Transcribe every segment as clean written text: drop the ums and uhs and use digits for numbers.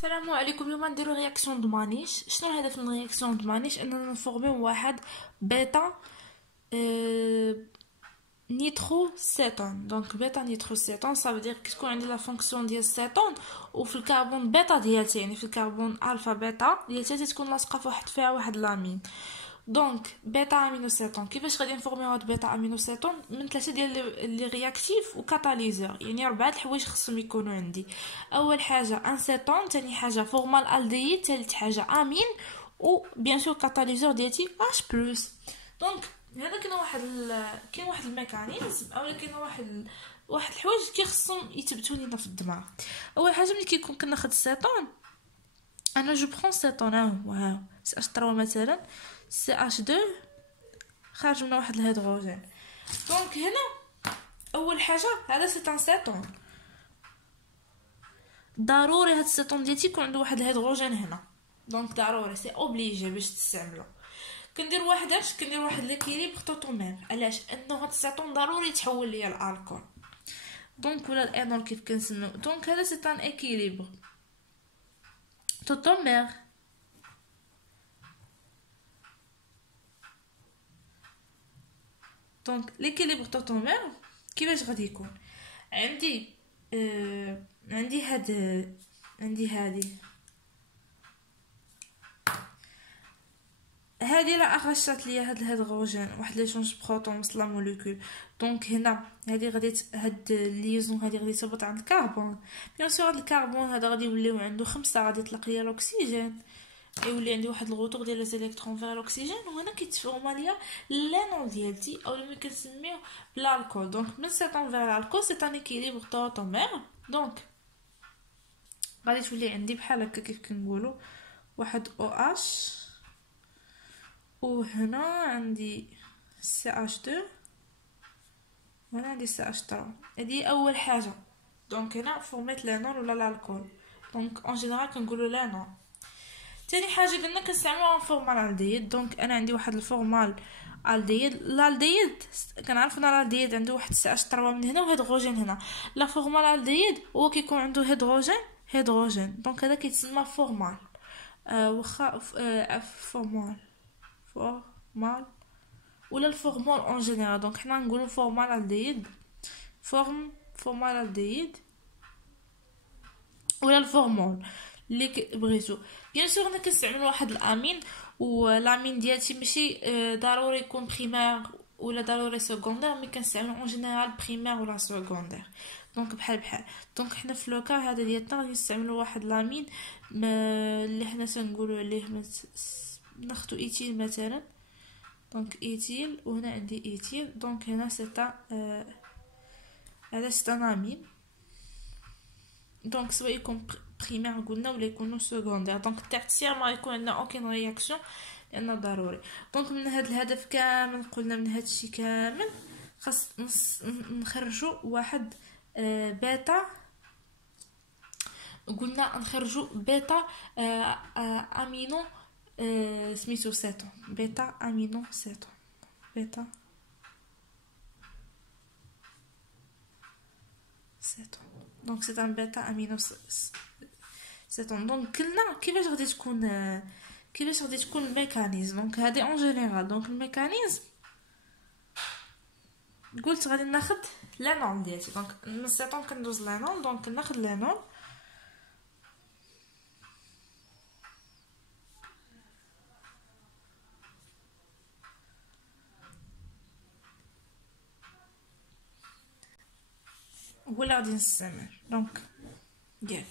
السلام عليكم. اليوم نديرو رياكسيون دمانيش. شنو الهدف من رياكسيون دمانيش؟ اننا نفورميو واحد بيتا نيترو سيتون. دونك بيتا نيترو سيتون صافي دير كي تكون عندي لا فونكسيون ديال سيتون وفي الكربون بيتا ديالتي، يعني في الكربون الفا بيتا ديالتي تكون لاصقه فيها واحد لامين. دونك بيتا امينو سيتون كيفاش غادي نفورميو هاد بيتا امينو سيتون؟ من ثلاثه ديال لي رياكتيف وكاتاليزور، يعني 4 الحوايج خصهم يكونوا عندي. اول حاجه ان سيتون، ثاني حاجه فورمال الديد، ثالث حاجه امين، و بيان سور كاتاليزور ديالتي اش بلس. دونك هذا كاين واحد الميكانيزم، اولا كاين واحد الحوايج كي خصهم يثبتوا لينا في الدماغ. اول حاجه ملي كيكون كناخذ السيتون، انا جو برون سيتون ها سي اش 3 مثلا، سي اش 2 خارج منه واحد الهيدروجين. دونك هنا اول حاجه هذا سي ان سيتون، ضروري هاد السيتون ديالتي يكون عنده واحد الهيدروجين هنا. دونك ضروري سي اوبليجي باش تستعملو. كندير واحد ليكيليبر توتومير. علاش؟ انه هاد السيتون ضروري يتحول ليا الالكول، دونك ولا الانول كيف كنسميو. دونك هذا سي ان اكيليبر توتومير. دونك ليكيليبر توتومير كيفاش غادي يكون؟ عندي عندي هادي لا اغشات ليا هاد الهيدروجين واحد ليشونج بروتون وسط لا موليكول. دونك هنا هادي هاد الليزون هادي غادي تربط عند الكربون. بيان سور هاد الكربون هذا غادي يوليو عنده 5، غادي يطلق ليا الاكسجين، يولي عندي واحد الغوتور ديال لي الكترون فيغ الاكسجين، وهنا كيتفورما ليا لانون ديالتي او اللي كنسميوه بالالكول. دونك من سيتون فيغ الالكول سي ان اكيليبر توتومير. دونك غادي تولي عندي بحال هكا كيف كنقولوا واحد او اش، وهنا عندي سي اش 2 وهنا عندي سي اش 3. هذه اول حاجه. دونك هنا فورميت لانون ولا الالكول، دونك اون جينيرال كنقولوا لانون. تاني حاجه قلنا كنستعملوها فورمال الديد. دونك انا عندي واحد الفورمال الديد. الالديد كنعرف ان الالديد عنده واحد سي اش 3 من هنا وهيدروجين هنا. لا فورمال الديد هو كيكون عنده هيدروجين دونك هذا كيتسمى فورمال. واخا فورمال ولا الفورمول اون جينيرال. دونك حنا نقولوا فورمال الديد، فورمال الديد ولا الفورمول اللي بغيتو. بيان سور انا كنستعمل واحد الامين، والامين ديالتي ماشي ضروري يكون بريمير ولا ضروري سكوندير، مي كنستعمل اون جينيرال بريمير ولا سكوندير. دونك بحال دونك حنا في لوكا هذا ديالنا غادي نستعملوا واحد لامين اللي حنا تنقولوا عليه ناخذ ايتيل مثلا. دونك ايتيل وهنا عندي ايتيل. دونك هنا سيتا هذا سيتا امين. دونك سواء يكون بريمير قلنا ولا يكونوا سكوندير. دونك الترتير ما يكون عندنا اوكين رياكسيون لانه ضروري. دونك من هذا الهدف كامل قلنا، من هذا الشيء كامل خاص نخرجوا واحد بيتا. قلنا نخرجوا بيتا امينو سميتو سيتون، بيتا امينو سيتون، بيتا سيتون. دونك سي ان بيتا امينو سيتون. دونك قلنا كيفاش غادي تكون الميكانيزم. دونك هذه اون جينيرال. دونك الميكانيزم قلت غادي ناخذ لانون ديالتي. دونك من السيتون كندوز لانون. دونك ناخذ لانون ولا غادي نستعمل. دونك ياك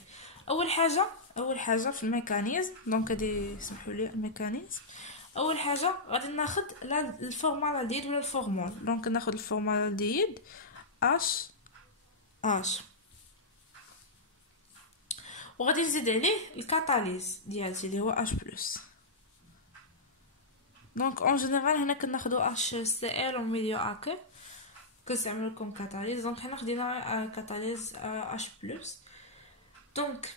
اول حاجه في الميكانيزم. دونك غادي سمحوا لي الميكانيزم. اول حاجه غادي ناخذ الفورمال الديد ولا الفورمول. دونك ناخذ الفورمال الديد اش وغادي نزيد عليه الكاتاليز ديالتي اللي هو اش بلس. دونك اون جينيرال هنا كناخذو اش سي ال او ميليو اكو كنستعملو كوم كاتاليز. دونك حنا خدينا كاتاليز اش بلس. دونك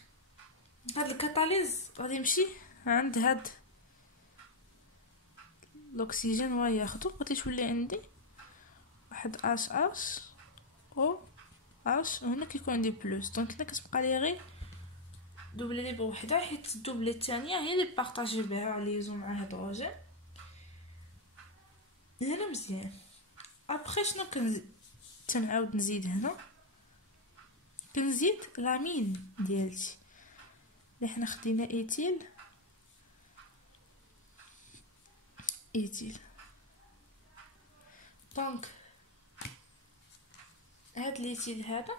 هاد الكاتاليز غادي يمشي عند هاد الاكسجين وياخدو، غادي تولي عندي واحد اش او اش، وهنا كيكون عندي بلس. دونك هنا كتبقى لي غير دوبلي بوحدها حيت الدوبلي الثانيه هي اللي بارطاجي بها ليزون مع هيدروجين. هنا مزيان. ابخي شنو تنعاود نزيد هنا، كنزيد لامين ديالتي اللي حنا خدينا ايتيل دونك هاد ليتيل هذا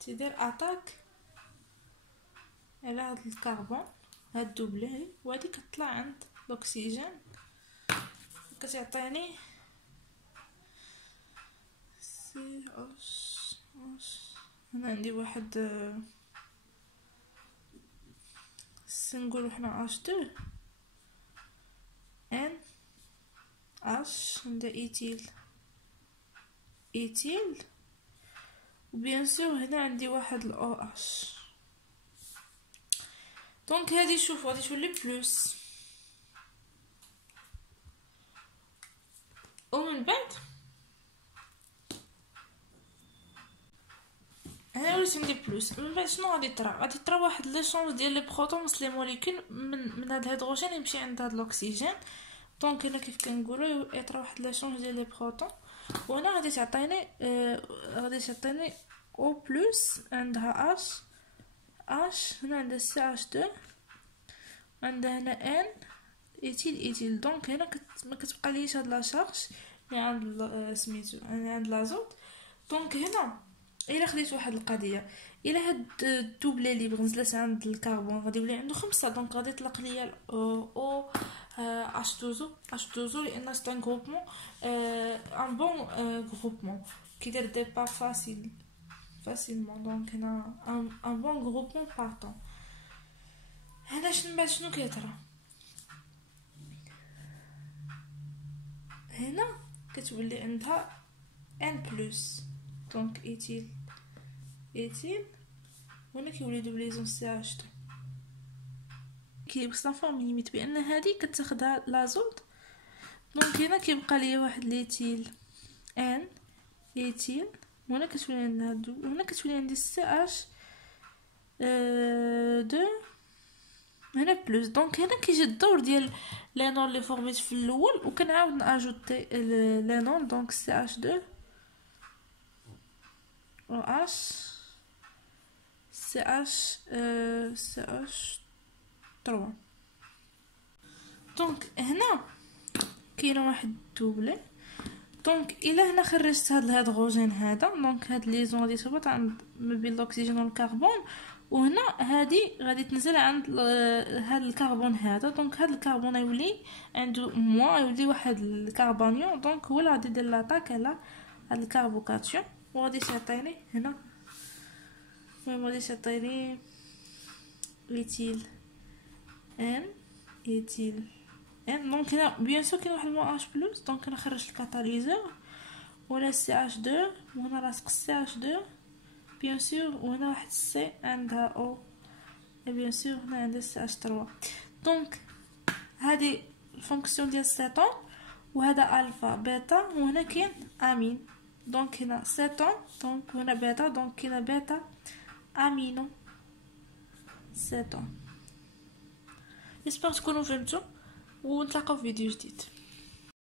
تيدير اتاك على هاد الكربون، هاد دوبلي وهادي كتطلع عند الاكسجين كتعطيني سي اش. هنا عندي واحد سنقولو حنا اش دو ان اش، عندها ايتيل وبيان سور هنا عندي واحد الاو اش. دونك هادي شوفوا غادي تولي بلوس، ومن بعد انا وليت عندي بلوس. من بعد شنو غادي طرا واحد ليشونج ديال لي بروتون وسط لي موليكول من هاد الهيدروجين يمشي عند هاد الاكسجين. دونك هنا كيف كنقولوا يطرا واحد ليشونج ديال لي بروتون، وهنا غادي تعطيني او بلس عندها اش هنا عندها سي اش 2 عندها هنا ان ايتيل. دونك هنا ما كتبقى ليش هاد لا شارج اللي عند سميتو عند لازوت. دونك هنا الا خديت واحد القضيه، الا هاد الدوبلي اللي نزلت عند الكربون غادي يولي عنده 5، دونك غادي يطلق ليا او H2O لان سي ان غروبمون ان بون غروبمون كيدير ديبار فاسيلمون. دونك هنا ان بون غروبمون بارطون. هنا شنو كيطرا هنا كتولي عندها ان بلس، دونك ايتيل وهنا كيولي دوبليزون سي اش 2 كيوصل فورم ليميت بان هذه كتاخدها لازوت. دونك هنا كيبقى ليا واحد ليتيل ان ايتيل وهنا كتولي عندنا هنا كتولي عندي سي اش 2 هنا بلس. دونك هنا كيجي الدور ديال لينون اللي فورميت في الاول وكنعاود ناجوتي لينون. دونك سي اش 2 او اش سي اش 3. دونك هنا كاينه واحد دوبلي. دونك الا هنا خرجت هاد الهيدروجين هذا، دونك هاد ليزون غادي تهبط عند ما بين الاكسجين والكربون، وهنا هادي غادي تنزل عند هاد الكربون هذا. دونك هاد الكربون يولي عنده يولي واحد الكربونيون، دونك هو اللي غادي يدير لاطاك على هاد الكربوكاتيون وغادي يعطيني هنا غادي يعطيني ايتيل ان. دونك هنا بيان سور كاين واحد مو اش بلس. دونك انا خرجت الكاتاليزور ولا سي اش 2 وهنا لاصق سي اش 2 بيان سور، وهنا واحد سي عندها او بيان سور هنا عندها سي اش 3. دونك هذه الفونكسيون ديال السيتون، وهذا الفا بيتا وهنا كاين امين. دونك هنا سيتون دونك هنا بيتا، دونك كاينه بيتا امينو سيتون. جيسبر تكونوا فهمتوا ونتلاقاو في فيديو جديد.